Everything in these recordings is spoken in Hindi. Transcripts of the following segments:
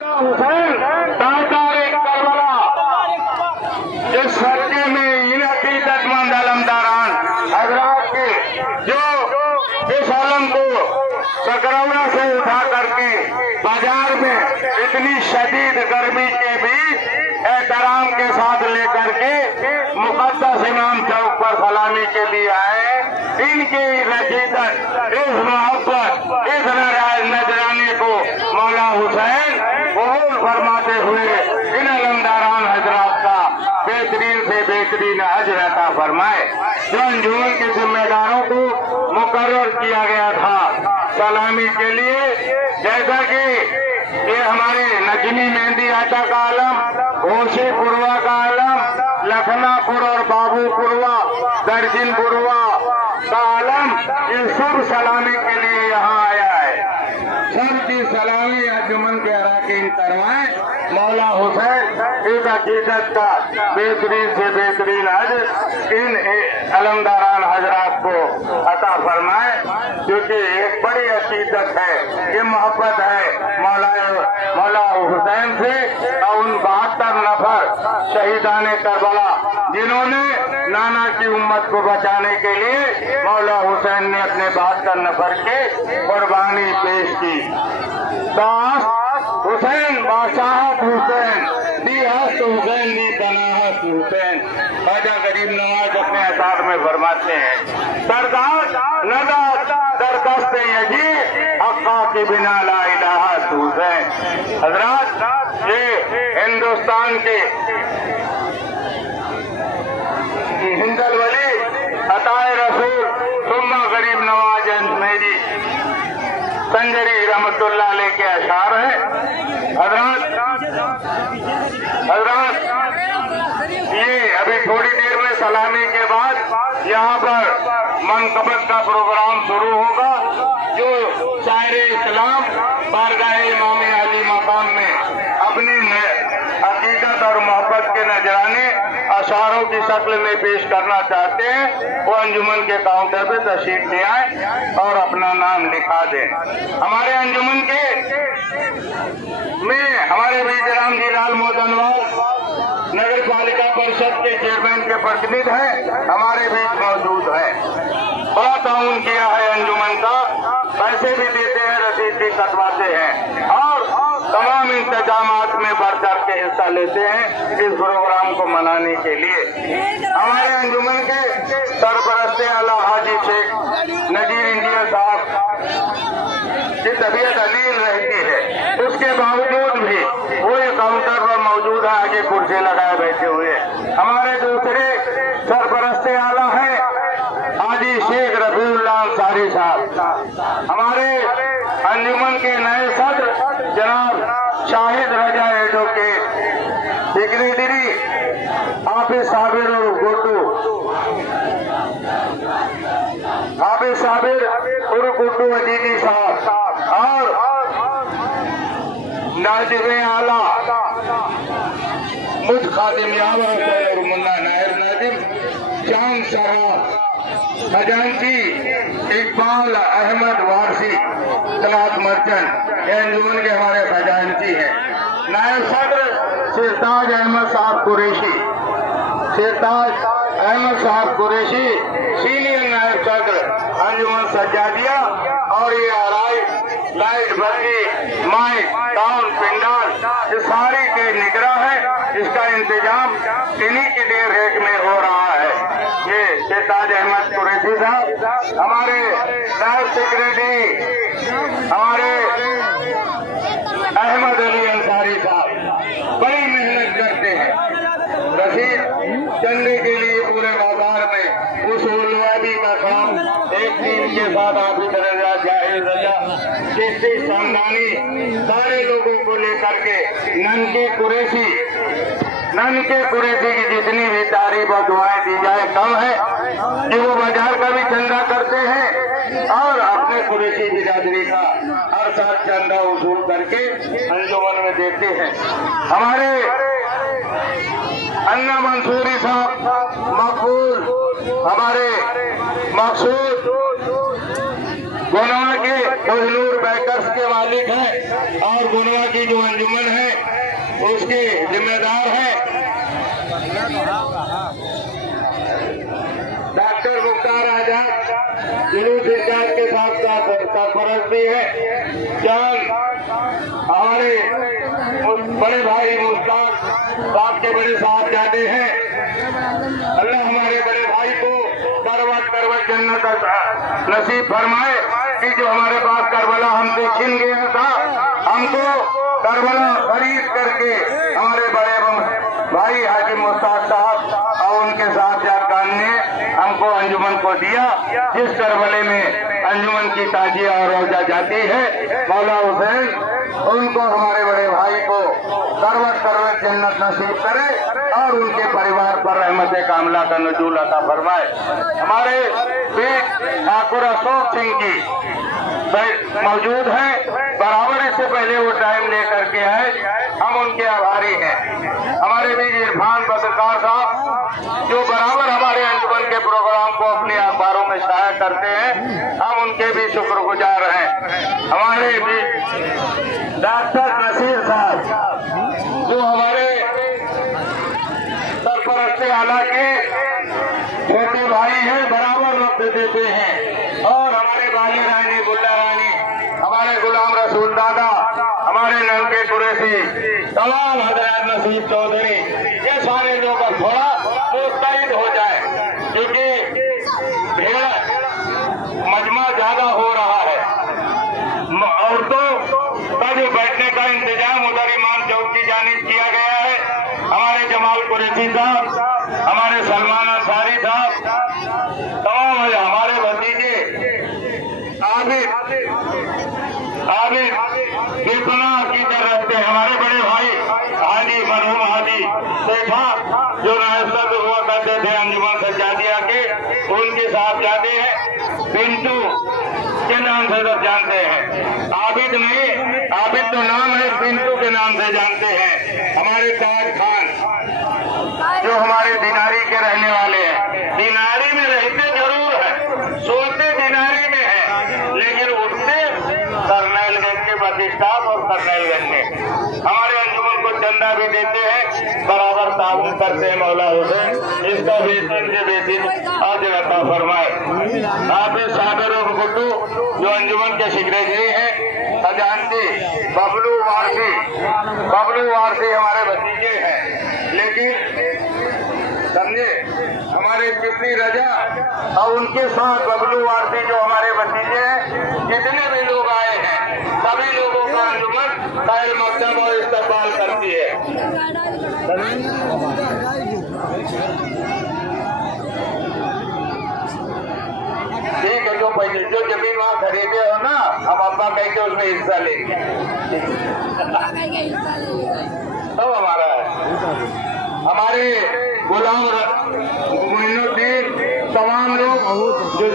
हुसैन तातारे करबला इस सदके में इन अकीदतमंद अलमदारान हजरात के जो इस आलम को सकरौना से उठा करके बाजार में इतनी शदीद गर्मी के बीच एहतराम के साथ लेकर के मुकद्दस इमाम चौक पर सलामी के लिए आए। इनकी अकीदत, इस मोहब्बत, इस नजराने को मौला हुसैन कबूल फरमाते हुए इन अलमदारान हजरात का बेहतरीन से बेहतरीन अजर अता फरमाए। जो अंजुमन के जिम्मेदारों को मुकर्रर किया गया था सलामी के लिए, जैसा कि ये हमारे नजमी मेहंदी आटा का आलम, होशीपुरवा का आलम, लखनापुर और बाबूपुरवा, दर्जनपुरवा का आलम, इन सब सलामी के लिए यहाँ आया है। सबकी सलामी अंजुमन के अराकीन करवाए। मौला हुसैन इस अकीदत का बेहतरीन से बेहतरीन हज इन अलमदारान हजरात को अता फरमाए, क्योंकि एक बड़ी अकीदत है, ये मोहब्बत है मौला हुसैन से। और उन 72 नफर शहीदाने करबला जिन्होंने नाना की उम्मत को बचाने के लिए मौला हुसैन ने अपने 72 नफर के कुर्बानी पेश की। हुसैन बादशाहत हुसैन दी हस्त हुसैन दी पनाहत हुसैन। ख्वाजा गरीब नवाज अपने अतार में फरमाते हैं, सरदार नदा दरदस्त यजी हक्का के बिना ला इलाहत हुसैन। हजरात, ये हिंदुस्तान के हिंदल वली अताए रसूल सुम्मा गरीब नवाज मेरी संजरी रहमतुल्लाह अलैह के अशार है। हजरात, ये अभी थोड़ी देर में सलामी के बाद यहाँ पर मनकबत का प्रोग्राम शुरू होगा, जो शायरे इस्लाम बारगाह इमाम अली मकाम में अपनी अकीदत और मोहब्बत के नजराने अशारों की शक्ल में पेश करना चाहते हैं, वो अंजुमन के काउंटर पे तशरीफ ले आए और अपना नाम लिखा दें। हमारे अंजुमन के में हमारे बीच राम जी लाल मोदनवाल नगर पालिका परिषद के चेयरमैन के प्रतिनिधि हैं, हमारे बीच मौजूद हैं। बड़ा ताउन किया है अंजुमन का, पैसे भी देते हैं, रसीद भी कटवाते हैं और तमाम इंतजामात में बढ़ चढ़ के हिस्सा लेते हैं इस प्रोग्राम को मनाने के लिए। हमारे अंजुमन के सरपरस्ते आला हाजी शेख नजीर इंडिया साहब की तबीयत अलील रहती है, उसके बावजूद भी वो ये काउंटर पर मौजूद है, आगे कुर्सी लगाए बैठे हुए। हमारे दूसरे सरपरस्ते आला है हाजी शेख रफीउल्लाह अंसारी साहब। हमारे अंजुमन के नए सदर जनाब शाहिद रजा एडवोकेट, सेक्रेटरी हाफिज साबिर और गुड्डू, हाफिज साबिर और गुड्डू अजीजी साहब और नाजिब आला मुझ खादिम यावर और मुन्ना नायर नाजिम चांद साहब, खजांची इकबाल अहमद वारसी तलात मर्चेंट, अंजुमन के हमारे खजांची हैं। नायब सदर सिरताज अहमद साहब कुरैशी, सिरताज अहमद साहब कुरैशी सीनियर नायब सदर अंजुमन सज्जादिया। और ये लाइट बत्ती माइक टाउन पिंडाल ये सारी के निगरान है, इसका इंतजाम इन्हीं की देख रेख में हो रहा है। ये सिरताज अहमद कुरैशी साहब, हमारे नायब सेक्रेटरी हमारे अहमद अली अंसारी साहब बड़ी मेहनत करते हैं रसीद चंदे के लिए पूरे बाजार में। उस उलवादी का काम एक टीम के साथ आप रजा जाहिर रजा किसी खानदानी सारे लोगों को लेकर के ननके कुरैशी की जितनी भी तारीफ और दुआएं दी जाए कम है कि वो बाजार का भी चंदा करते हैं और अपने कुरैशी बिरादरी का हर साल चंदा वसूल करके अंजुमन में देते हैं। हमारे अन्ना मंसूरी साहब मकबूल, हमारे मकसूद गुनवा के कोहिनूर बैकर्स के मालिक हैं और गुनवा की जो अंजुमन है उसके जिम्मेदार है डॉक्टर मुख्तार आजाद, जुलूस इंचार्ज के साथ सरपरस्त भी है। जब हमारे बड़े भाई मुश्ताक साहब के बड़े साहब जाते हैं, अल्लाह हमारे बड़े भाई को करवट जन्नत नसीब फरमाए कि जो हमारे पास करबला हमसे छिन गया था, हमको करबला खरीद करके हमारे बड़े भाई हाजी मुश्ताक साहब और उनके साथ जाकर ने हमको अंजुमन को दिया। जिस करबले में अंजुमन की ताजिया और रोजा जाती है, मौला हुसैन उनको हमारे बड़े भाई को करवट जन्नत नसीब करे और उनके परिवार पर रहमत कामला का नजूल अता फरमाए। हमारे बीच ठाकुर अशोक सिंह जी मौजूद हैं, बराबर इससे पहले वो टाइम लेकर के आए, हम उनके आभारी हैं। हमारे बीच इरफान पत्रकार साहब जो बराबर हमारे अंजुमन के प्रोग्राम को अपने अखबारों में शाया करते हैं, हम उनके भी शुक्रगुजार हैं। हमारे बीच डॉक्टर नसीर साहब जो हमारे सरपरस्त आला के छोटे भाई हैं, बराबर वक्त देते हैं। और हमारे बाली रानी, बुल्ला रानी, हमारे गुलाम रसूल दादा, हमारे नलके कुरैशी, तमाम हजरत नसीब चौधरी, ये सारे लोग अब थोड़ा मुस्तैद हो जाए क्योंकि भीड़ मजमा ज्यादा हो रहा है। औरतों का जो बैठने का इंतजाम उधर इमाम चौक की जानिब किया गया है। हमारे जमाल कुरैशी साहब, हमारे सलमान अंसारी साहब, तमाम हमारे भतीजे आबिद कितना अकीदत रखते हैं। हमारे बड़े भाई हाजी मरहूम हाजी सेठा जो नायब हुआ करते थे अंजुमन सज्जादिया के, उनके साथ जाते हैं। पिंटू के नाम से सब जानते हैं, आबिद नहीं, आबिद तो नाम है, पिंटू के नाम से जानते हैं। हमारे ताज खान जो हमारे दिनारी के रहने वाले हैं, दिनारी में रहते जरूर है, सोते दिनारी में है, लेकिन उठते करनैलगंज के प्रतिष्ठाप और करनैलगंज में। हमारे अंजुमन को चंदा भी देते हैं, बराबर ताउन करते हैं। मौला हुसैन इसका बेहतरीन से बेहतरीन अजर अता फरमाए। हाफिज साबिर और गुड्डू जो अंजुमन के सेक्रेटरी हैं, खजानची बबलू वारसी हमारे भतीजे हैं, लेकिन समझे हमारे पिपली रजा और उनके साथ बबलू वारसी जो हमारे भतीजे हैं, जितने भी लोग आए हैं, सभी लोगों का अंजुमन खैर मकदम और इस्तकबाल करती है। ठीक है, जो पैसे जो जमीन वहाँ खरीदे हो ना, हम अब्बा कहते उसमें हिस्सा लेंगे, सब हमारा है। हमारे गुलाम मोइनुद्दीन तमाम लोग जो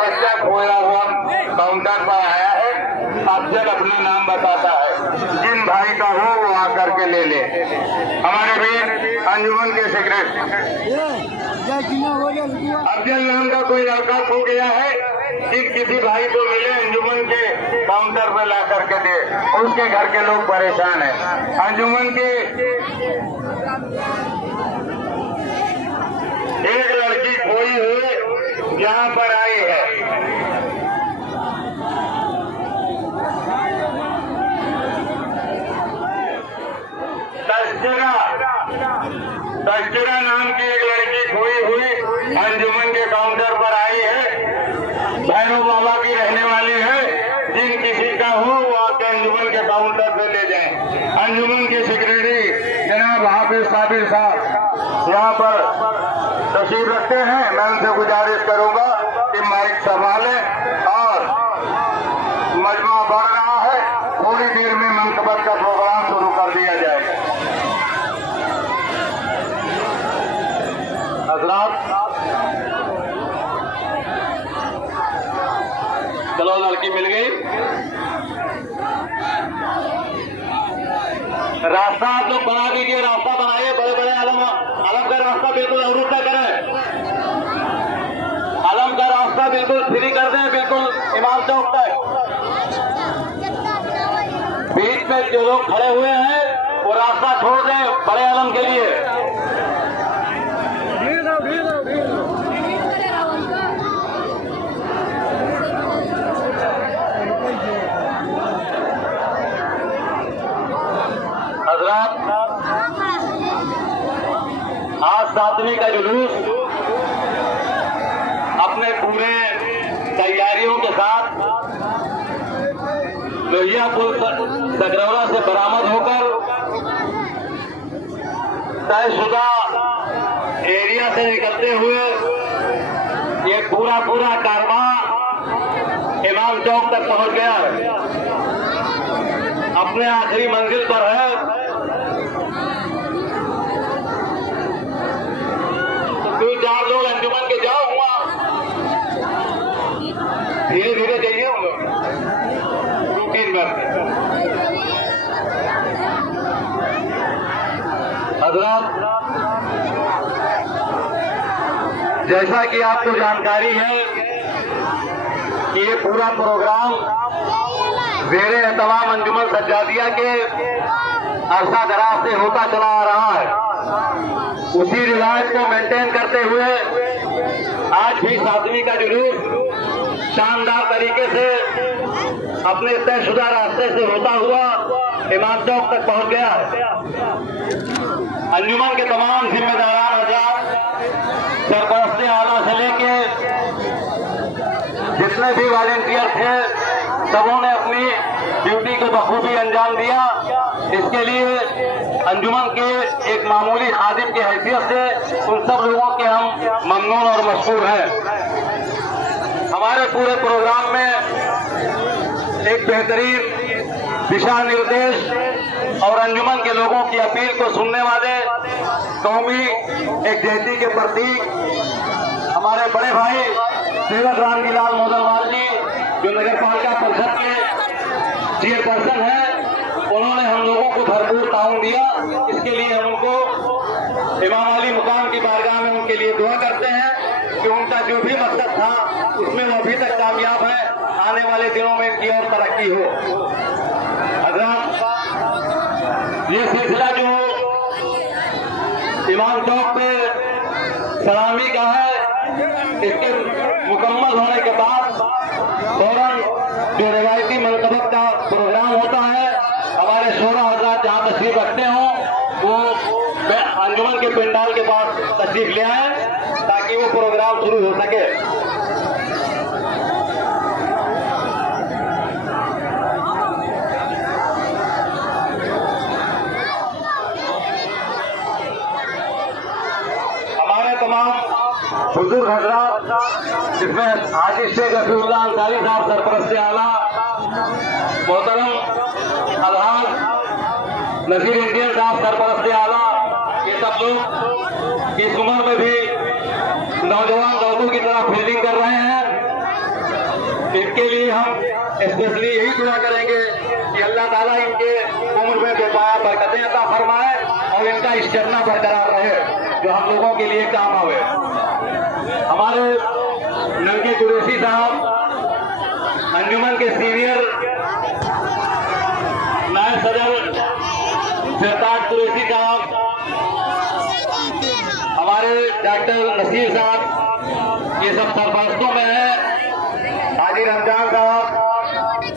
बच्चा खोया हुआ काउंटर पर आया है, अफजल अपना नाम बताता है, जिन भाई का हो वो आकर के ले ले। हमारे बीच अंजुमन के सेक्रेटरी अफजल नाम का कोई लड़का खो गया है, जिन किसी भाई को मिले अंजुमन के काउंटर पर ला करके दे, उसके घर के लोग परेशान हैं। अंजुमन के एक लड़की खोई हुई यहाँ पर आई है, तस्किरा नाम की एक लड़की खोई हुई अंजुमन के काउंटर पर आई है, भैरव बाबा की रहने वाली है। जिन किसी का हो वो आके अंजुमन के काउंटर पे ले जाएं। अंजुमन के सेक्रेटरी जनाब हाफिज साबिर साहब यहाँ पर तशरीफ रखते हैं। मैं उनसे गुजारिश करूंगा कि माइक संभालें और मजमा बढ़ रहा है, थोड़ी देर में मंतबत का प्रोग्राम शुरू कर दिया जाएगा। हजरात, चलो लड़की मिल गई। रास्ता आप लोग बना दीजिए, रास्ता बनाइए, बड़े बड़े आलम का रास्ता बिल्कुल अवरुद्ध न करें, आलम का रास्ता बिल्कुल फ्री कर दें, बिल्कुल इमाम चौक तक। बीच में जो लोग खड़े हुए हैं वो रास्ता छोड़ दें बड़े आलम के लिए। हजरात, आज 7वीं का जुलूस अपने पूरे तैयारियों के साथ लोहिया पुल सकरौरा से बरामद होकर तयशुदा एरिया से निकलते हुए ये पूरा कारवां इमाम चौक तक पहुंच गया है, अपने आखिरी मंजिल पर है। तो 2-4 लोग अंजुमन के जाओ हुआ, धीरे धीरे जाइए हम लोग, 2-3 मिनट। हजरात, जैसा कि आपको जानकारी है कि ये पूरा प्रोग्राम ज़ेरे एहतमाम अंजुमन सज्जादिया के अरसा दराज से होता चला आ रहा है। उसी रिवाज को मेंटेन करते हुए आज भी 7वीं का जुलूस शानदार तरीके से अपने तयशुदा रास्ते से होता हुआ इमाम चौक तक पहुंच गया है। अंजुमन के तमाम जिम्मेदारान हज़रात, सरपरस्ते आला से लेके जितने भी वॉलंटियर थे, सबों ने अपनी ड्यूटी को बखूबी अंजाम दिया। इसके लिए अंजुमन के एक मामूली खादिम की हैसियत से उन सब लोगों के हम ममनून और मशकूर हैं। हमारे पूरे प्रोग्राम में एक बेहतरीन दिशा निर्देश और अंजुमन के लोगों की अपील को सुनने वाले कौमी एकजुटता के प्रतीक हमारे बड़े भाई सेवक रामजीलाल मोदनवाल जी, जो नगर पालिका परिषद के चेयरपर्सन हैं, उन्होंने हम लोगों को भरपूर ताउन दिया। इसके लिए हम उनको इमाम अली मुकाम की बारगाह में उनके लिए दुआ करते हैं कि उनका जो भी मकसद था उसमें वो अभी तक कामयाब है, आने वाले दिनों में इनकी और तरक्की हो। हजरात, ये सिलसिला जो इमाम चौक पे सलामी का है, इसके मुकम्मल होने के बाद फौरन जो रिवायती मनकबत का प्रोग्राम होता है, हमारे शोरा हजरात जहाँ तशरीफ रखते हों वो अंजुमन के पंडाल के पास तशरीफ ले आए ताकि वो प्रोग्राम शुरू हो सके। हमारे तमाम बुजुर्ग हजरात, जिसमें हाजी शेख रफीउल्लाह अंसारी साहब सरपरस्ते आला, मोहतरम अलहाज नसीर इंडियन साहब सरपरस्ते आला, ये सब लोग इस उम्र में भी नौजवान दौड़ों की तरह फील्डिंग कर रहे हैं। इसके लिए हम स्पेशली यही दुआ करेंगे कि अल्लाह ताला इनके उम्र में बेपाया बरकतें अता फरमाए और इनका इस्तेमाल बरकरार रहे जो हम लोगों के लिए काम आवे। हमारे नलकी कुरैशी साहब, अंजुमन के सीनियर नायब सदर सरताज कुरैशी साहब, हमारे डॉक्टर नसीर साहब, ये सब सरपरस्तों में है। हाजी रमजान साहब,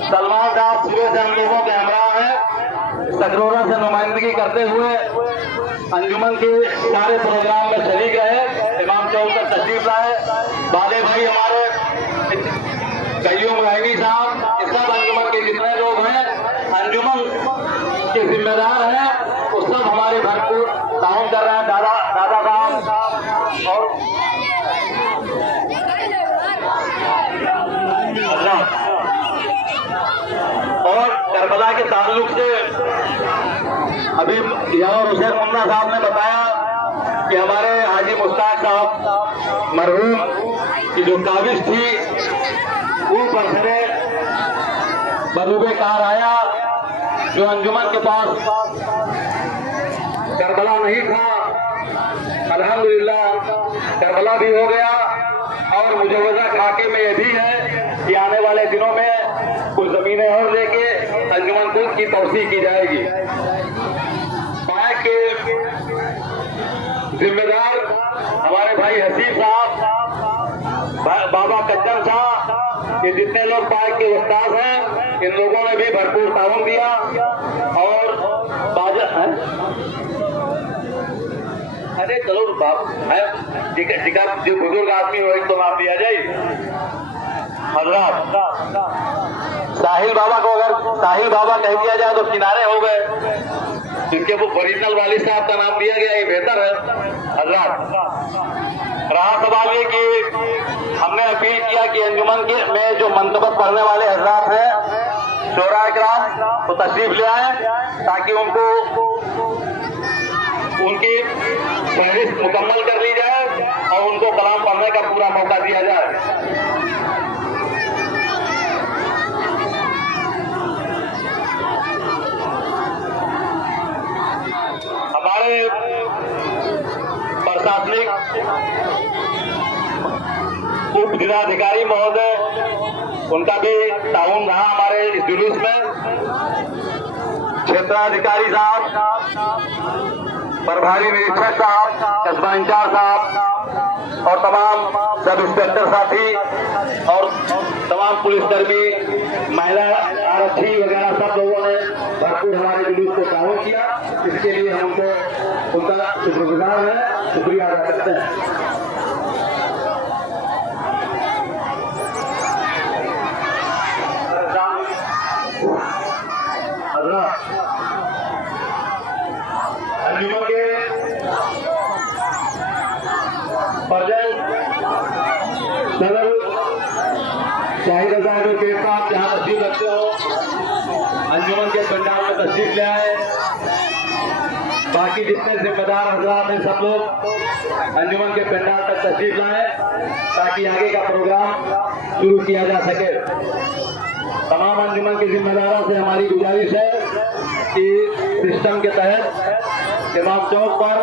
सलमान साहब सुबह से हम लोगों के हमरा हैं, सकरौरा से नुमाइंदगी करते हुए अंजुमन के सारे प्रोग्राम में शरीक रहे, इमाम चौक तक तशरीफ लाए। बादे भाई हमारे कईयों मुआइनी साहब, इस सब अंजुमन के जितने लोग हैं, अंजुमन के जिम्मेदार हैं, वो सब हमारे भरपूर ताउन कर रहे हैं। दादा साहब और करबला के ताल्लुक से अभी यार हुसैन मुन्ना साहब ने बताया कि हमारे हाजी मुश्ताक साहब मरहूम की जो काबिज थी वो बरसरे बरूबे कार आया जो अंजुमन के पास करबला नहीं था, अल्हम्दुलिल्लाह करबला भी हो गया। और मुजवजा खाके में ये भी है कि आने वाले दिनों में कुछ जमीनें और लेके अंजुमन खुद की तोसी की जाएगी। पाक के जिम्मेदार हमारे भाई हसीब साहब, बाबा कज्जन साहब, ये जितने लोग पाक के उस्ताद हैं, इन लोगों ने भी भरपूर ताउन दिया। और बाजा है, अरे चलो जो बुजुर्ग आदमी हो एक तो नाम दिया जाए। हजरात, साहिल बाबा को अगर साहिल बाबा कह दिया जाए तो किनारे हो गए, जिनके वो ओरिजिनल वालिद साहब का नाम दिया गया ये बेहतर है। हजरात, रहा सवाल ये कि हमने अपील किया कि अंजुमन के में जो मंतबत पढ़ने वाले हजरात हैं, शोरा इकराम, तो तशरीफ ले आए ताकि उनको उनकी फहरिस्त मुकम्मल कर ली जाए और उनको कलाम पढ़ने का पूरा मौका दिया जाए। हमारे प्रशासनिक उप जिलाधिकारी महोदय, उनका भी ताउन रहा हमारे इस जुलूस में। क्षेत्राधिकारी साहब, प्रभारी निरीक्षक साहब, कस्बा इंचार्ज साहब और तमाम सब इंस्पेक्टर साथी और तमाम पुलिसकर्मी, महिला आरक्षी वगैरह सब लोगों ने भरपूर हमारे जुलूस को ताउन किया। इसके लिए हम उनको उनका शुक्रगुजार है, शुक्रिया अदा करते हैं। अंजुमन के प्रजन सदर शाहिद हजारों के साथ जहाँ तशरीफ रखते हो, अंजुमन के पंडाल में तशरीफ ले आए। बाकी जितने जिम्मेदार हजरात हैं सब लोग अंजुमन के पंडाल तक तशरीफ लाए ताकि आगे का प्रोग्राम शुरू किया जा सके। तमाम अंजुमन के जिम्मेदारों से हमारी गुजारिश है कि सिस्टम के तहत इमाम चौक पर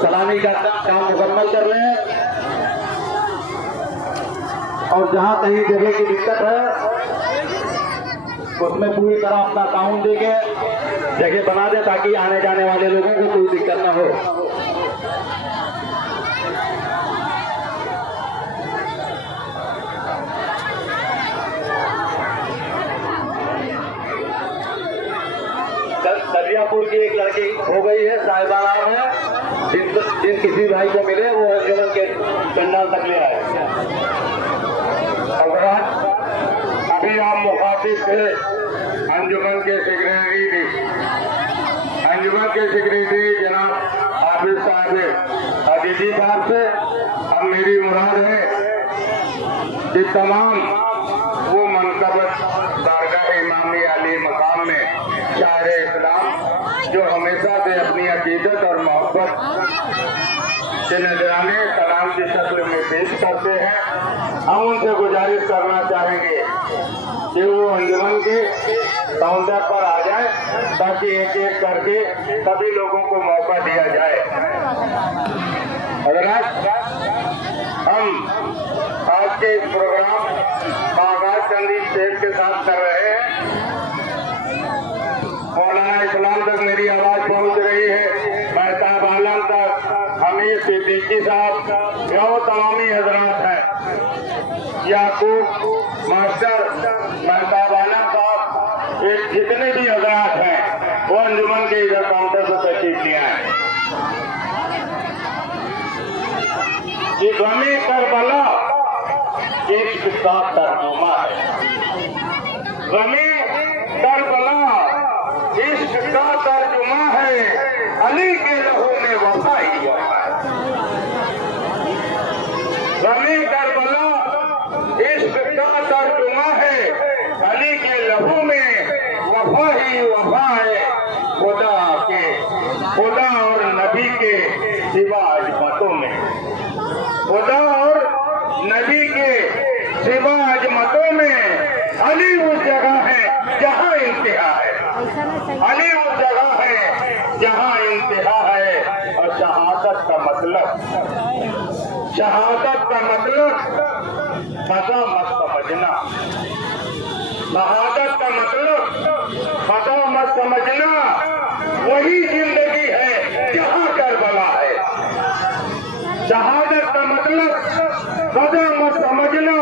सलामी का काम मुकम्मल कर लें और जहां कहीं जगह की दिक्कत है उसमें पूरी तरह अपना ताउन देके जगह बना दें ताकि आने जाने वाले लोगों को कोई दिक्कत न हो। दरियापुर की एक लड़की हो गई है, साहिबा नाम है, जिन किसी भाई को मिले वो अंजुमन के पंडाल तक ले आए। अभी आप मुखातिब थे अंजुमन के सेक्रेटरी जनाब हाफिज साहब अजीजी साहब से। अब मेरी मुराद है कि तमाम वो मनकबत दरगाह इमामी अली मकाम में शायर इस्लाम जो हमेशा से अपनी अकीदत और मोहब्बत के नजराने सलाम की शक्ल में पेश करते हैं, हम उनसे गुजारिश करना चाहेंगे कि वो अंजुमन के काउंटर पर आ जाए ताकि एक एक करके सभी लोगों को मौका दिया जाए। हज़रात, हम आज के इस प्रोग्राम का आगाज चंदी शेख के साथ कर रहे हैं। मौलाना इस्लाम तक मेरी आवाज पहुंच रही है, महताब आलम तक, हमीद सिद्दीकी साहब, जो तमामी हजरात हैं, याकूब मास्टर, महताब आलम साहब, एक जितने भी हजरात हैं वो अंजुमन के इधर काउंटर से तशरीफ ले आए। कि गमे करबला इश्क का तर्जुमा है, गमे करबला इश्क का तर्जुमा है, अली के लहू में वफा ही वफा है। गमे करबला इश्क का तर्जुमा है, अली के लहू में वफा ही वफा है। खुदा और नबी के सिवा अजमतों में, खुदा और नबी के सिवा अजमतों में अली उस जगह है जहाँ इंतहा है। यहाँ इंतहा है। और शहादत का मतलब मजा मत समझना। शहादत का मतलब मजा मत समझना, वही जिंदगी है जहाँ करबला है। शहादत का मतलब मजा मत समझना,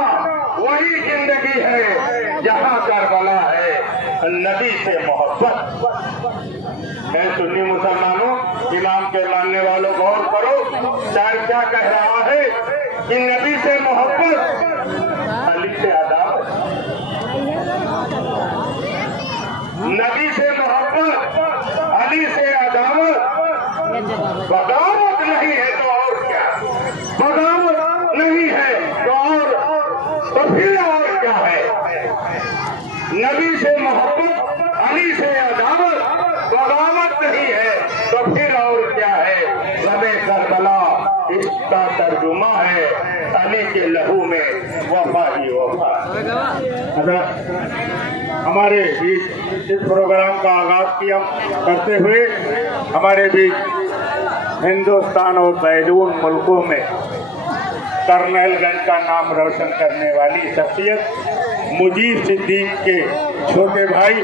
वही जिंदगी है जहाँ करबला है। नबी से मोहब्बत है। सुन्नी मुसलमानों, इमाम के मानने वालों गौर करो, शायर क्या कह रहा है कि नबी से मोहब्बत अली से अदावत, नबी से मोहब्बत अली से अदावत। बगावत नहीं है तो और क्या, बगावत नहीं है तो फिर और क्या है। नबी से मोहब्बत अली से अदावत, बगावत नहीं है तो फिर और क्या है। रबे करबला इसका तर्जुमा है, अली के लहू में वफा ही वफा। हमारे बीच इस प्रोग्राम का आगाज किया करते हुए हमारे बीच हिंदुस्तान और बैरून मुल्कों में करनैलगंज का नाम रोशन करने वाली शख्सियत मुजीब सिद्दीक के छोटे भाई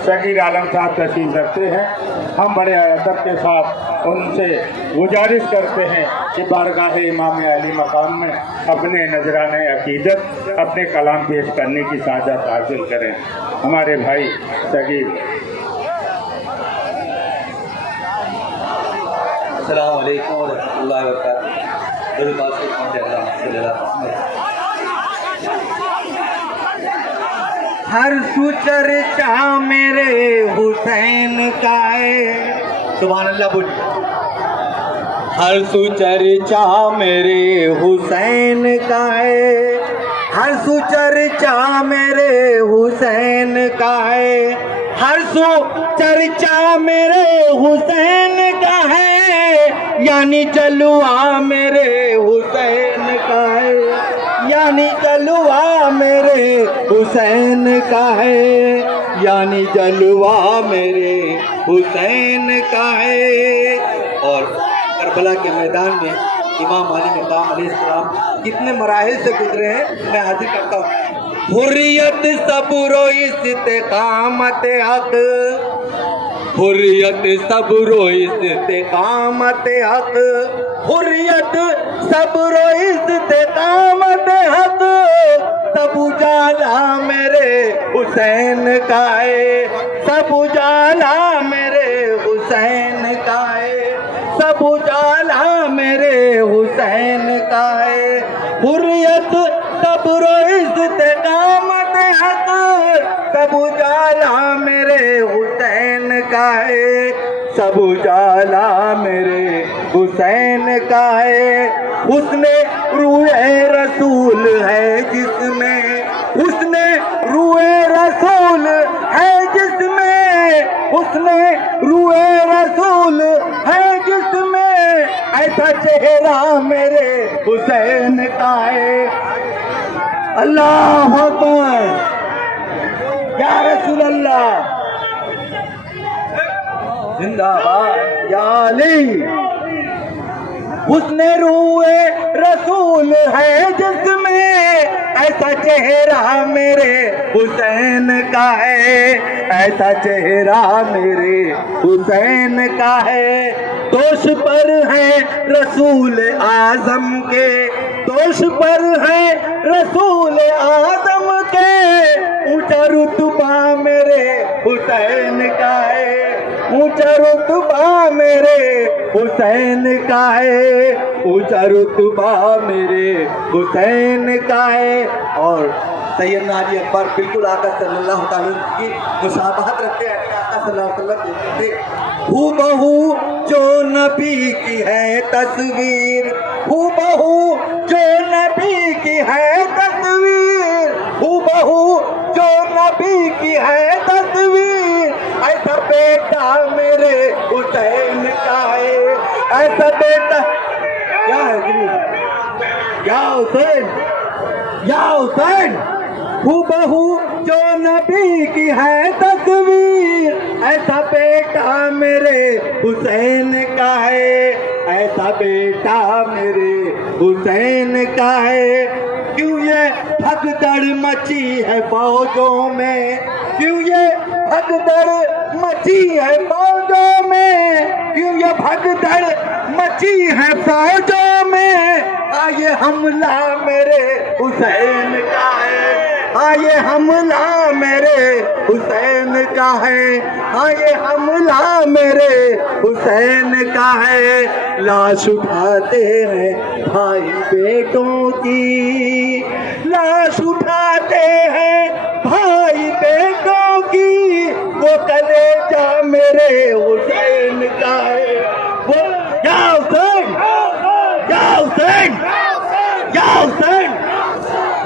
शकीर आलम साहब तशरीफ रखते हैं। हम बड़े अदब के साथ उनसे गुजारिश करते हैं कि बारगाह इमाम अली मकाम में अपने नजराने अकीदत, अपने कलाम पेश करने की सादत हासिल करें। हमारे भाई शकीर। अस्सलाम वालेकुम व रहमतुल्लाहि व बरकातहू। हर सुचर्चा मेरे हुसैन का है। सुभान अल्लाह बोलिए। हर सुचर्चा मेरे हुसैन का है, हर सुचर्चा मेरे हुसैन का है, हर सुचर्चा मेरे हुसैन का है, यानी जलवा मेरे हुसैन का है, यानी जलवा मेरे हुसैन का है, यानी जलवा मेरे हुसैन का है। और करबला के मैदान में इमाम अली मकाम अलैहिस्सलाम कितने मराहिल से गुजरे हैं, मैं हाजिर करता हूँ। हुर्रियत सबरो इस्तिकामत हक, हुर्रियत सबरो इस्तिकामत हक, हुर्रियत सबरो इस्तिकामत हक, सब उजाला मेरे हुसैन का है, सब उजाला मेरे हुसैन का है, सब उजाला मेरे हुसैन का है। हुर्रियत सबरो इस्तिकामत हक, सब उजाला मेरे हुसैन का है, सब उजाला मेरे हुसैन का है। उसने रूहे रसूल है जिसमें, उसने रूहे रसूल है जिसमें, उसने रूहे रसूल है जिसमें, ऐसा चेहरा मेरे हुसैन का है। अल्लाह अकबर, या रसूल अल्लाह, जिंदाबाद या अली। उसने रूए रसूल है जिसमें, ऐसा चेहरा मेरे हुसैन का है, ऐसा चेहरा मेरे हुसैन का है। दोष पर है रसूल आजम के, दोष पर है रसूल आजम के, ऊंचा रुतबा मेरे हुसैन का है, ऊंचा रुतबा मेरे हुसैन का है, ऊंचा रुतबा मेरे हुसैन का है। और सैयदना अली अकबर बिल्कुल आका सल्लल्लाहु अलैहि वसल्लम की मुशाबहत रखते हैं, आका सल्लल्लाहु अलैहि वसल्लम थे हूबहू जो नबी की है तस्वीर, हूबहू जो नबी की है तस्वीर, हूबहू जो नबी की है तस्वीर, ऐसा बेटा मेरे हुसैन का है, ऐसा बेटा। क्या है या हुसैन, या हुसैन, हूबहू जो नबी की है तस्वीर, ऐसा बेटा मेरे हुसैन का है, ऐसा बेटा मेरे हुसैन का है। क्यों ये भगदड़ मची है फौजों में, क्यों ये भगदड़ मची है फौजों में, क्यों ये भगदड़ मची है फौजों में। ये हमला मेरे हुसैन का है, ये हमला मेरे हुसैन का है, ये हमला मेरे हुसैन का है। लाश उठाते हैं भाई बेटों की, लाश उठाते हैं भाई बेटों की, वो कलेजा मेरे हुसैन का है। वो या हुसैन, या हुसैन, या हुसैन,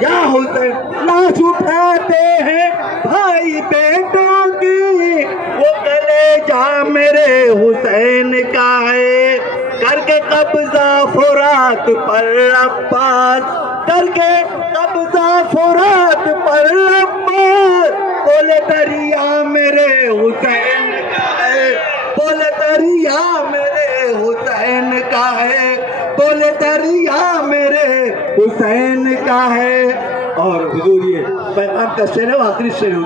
या हुसैन। लाश उठाते हैं भाई बेटों की, वो कलेजा मेरे हुसैन का है। करके कब्जा फुरात पर अब्बास, करके कब्जा फुरात पर अब्बास, बोले दरिया मेरे हुसैन का है, बोले दरिया मेरे हुसैन का है, बोले दरिया मेरे हुसैन का है। और हुजूर ये पैगाम का शेर है, आखिरी शेर है।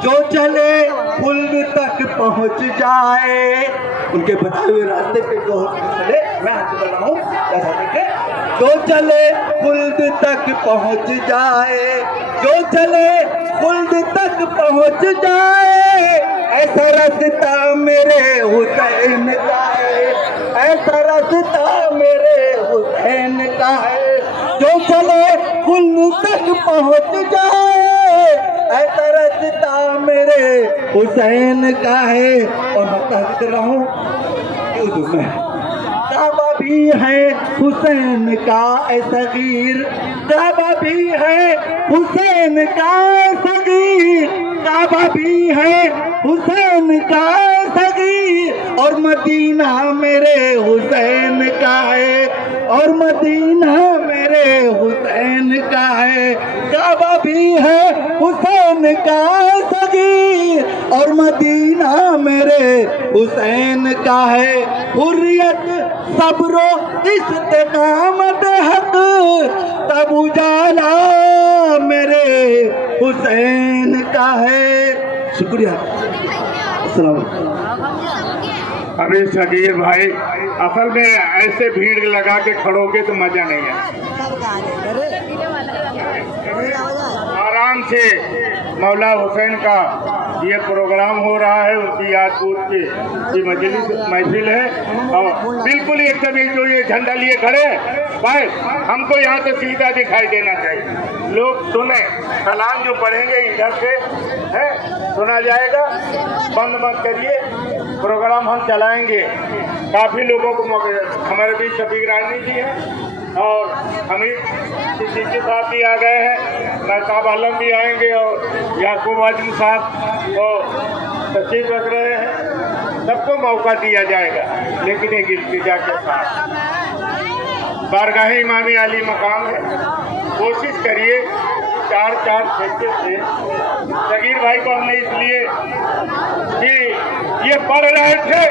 जो चले खुल्द तक पहुंच जाए, उनके बताए हुए रास्ते पे जो चले, मैं आपको बता रहा हूँ, जो चले खुल्द तक पहुंच जाए, जो चले खुल्द तक पहुंच जाए, ऐसा रास्ता मेरे हुसैन का है, ऐसा रास्ता मेरे हुसैन का है। जो चले खुल्द तक पहुंच जाए, ऐसा रास्ता मेरे हुसैन का है। और मैं कह रहा हूँ काबा भी है हुसैन का सगीर, काबा भी है हुसैन का सगीर, काबा भी है हुसैन का सगीर। और मदीना मेरे हुसैन का है, और मदीना मेरे हुसैन का है। काबा भी है हुसैन का सगीर, और मदीना मेरे हुसैन का है। हुर्रियत सब्रो इस्तिकामत हक, तब उजाला मेरे हुसैन का है। शुक्रिया। अस्सलाम वालेकुम। अभी सगीर भाई, असल में ऐसे भीड़ लगा के खड़ोगे तो मजा नहीं है। आराम से मौला हुसैन का ये प्रोग्राम हो रहा है, उनकी याद की मजलिस महफिल है। और बिल्कुल एकदम जो ये झंडा लिए खड़े भाई, हमको यहाँ से सीधा दिखाई देना चाहिए, लोग सुने। सलाम जो पढ़ेंगे इधर से है सुना जाएगा। बंद मत करिए, प्रोग्राम हम चलाएंगे। काफ़ी लोगों को हमारे बीच शफीक रानी जी हैं और हमीद सिद्दीकी साहब भी आ गए हैं, महताब आलम भी आएंगे और याकूब आजम साहब को तशरीफ रख रहे हैं। सबको मौका दिया जाएगा, लेकिन एक इल्तिजा के साथ। बारगाह इमामी आली मकाम है, कोशिश करिए 4-4 छक्के से। सगीर भाई को हमने इसलिए कि ये पढ़ रहे थे,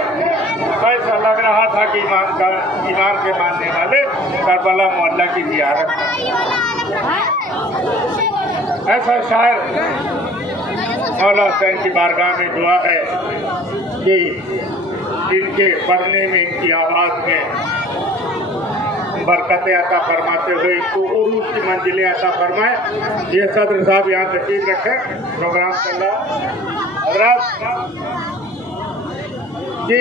ऐसा लग रहा था कि इमाम के मानने वाले करबला मोहल्ला की जियारत। ऐसा शायर मौला हुसैन की बारगाह में दुआ है कि इनके पढ़ने में, इनकी आवाज़ में बरकतें अता फरमाते हुए इनको उरूज की मंजिलें अता फरमाए। ये सदर साहब यहाँ तशरीफ रखें, प्रोग्राम चल रहा कि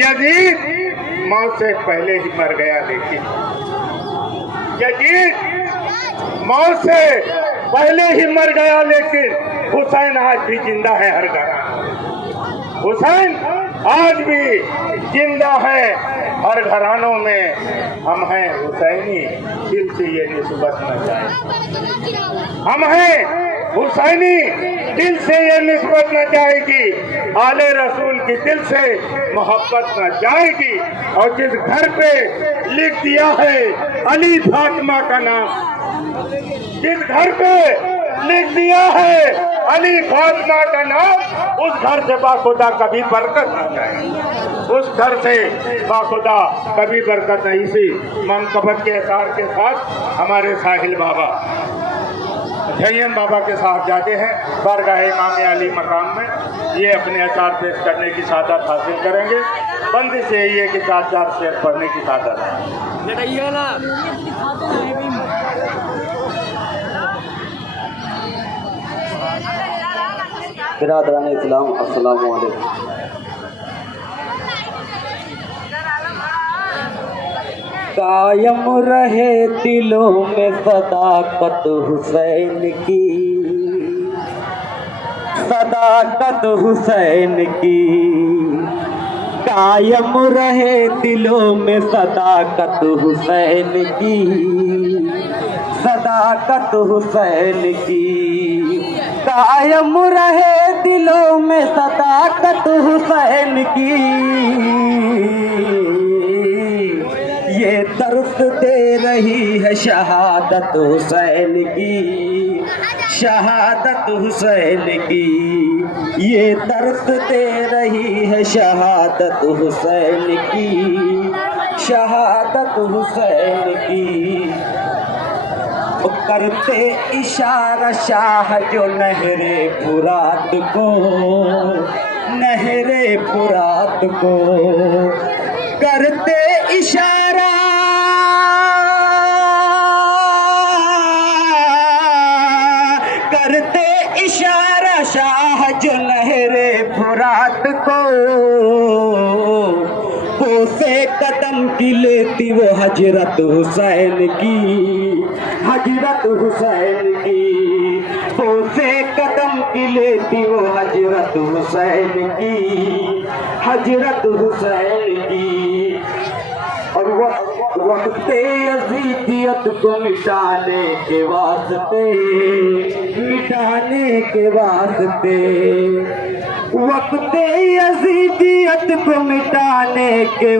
यजीद मौत से पहले ही मर गया, लेकिन यजीद मौत से पहले ही मर गया, लेकिन हुसैन आज भी जिंदा है हर घराना। हुसैन आज भी जिंदा है हर घरानों में। हम हैं हुसैनी, दिल से ये निस्बत न जाए। हम हैं हुसैनी, दिल से ये निस्बत न जाएगी। आले रसूल की दिल से मोहब्बत न जाएगी। और जिस घर पे लिख दिया है अली फातिमा का नाम, जिस घर पे लिख दिया है अली फातिमा का नाम, उस घर से बाखुदा कभी बरकत न जाए, उस घर से बाखुदा कभी बरकत नहीं। इसी मनकबत के एसार के साथ हमारे साहिल बाबा झय्यन बाबा के साथ जाते हैं बारगाह इमाम अली मकाम में। ये अपने अचार पेश करने की सादत हासिल करेंगे। बंदिश यही है कि 4 शेर पढ़ने की सादत है। बिरादरान इस्लाम, अस्सलाम वालेकुम। कायम रहे दिलों में सदाकत हुसैन की, सदाकत हुसैन की। कायम रहे दिलों में सदाकत हुसैन की, सदाकत हुसैन की। कायम रहे दिलों में सदाकत हुसैन की। ये दर्द दे रही है शहादत हुसैन की, शहादत हुसैन की। ये दर्द दे रही है शहादत हुसैन की, शहादत हुसैन की। करते इशारा शाह जो नहरे फुरात को, नहरे फुरात को। करते इशारा करते इशारा शाह जो लहरे फुरात को। पोसे कदम की लेती वो हजरत हुसैन की, हजरत हुसैन की। पोसे कदम की लेती वो हजरत हुसैन की, हजरत हुसैन की। और वक्त यजीदियत को मिटाने के वास्ते, मिटाने के वास्ते। वक्त यजीदियत को मिटाने के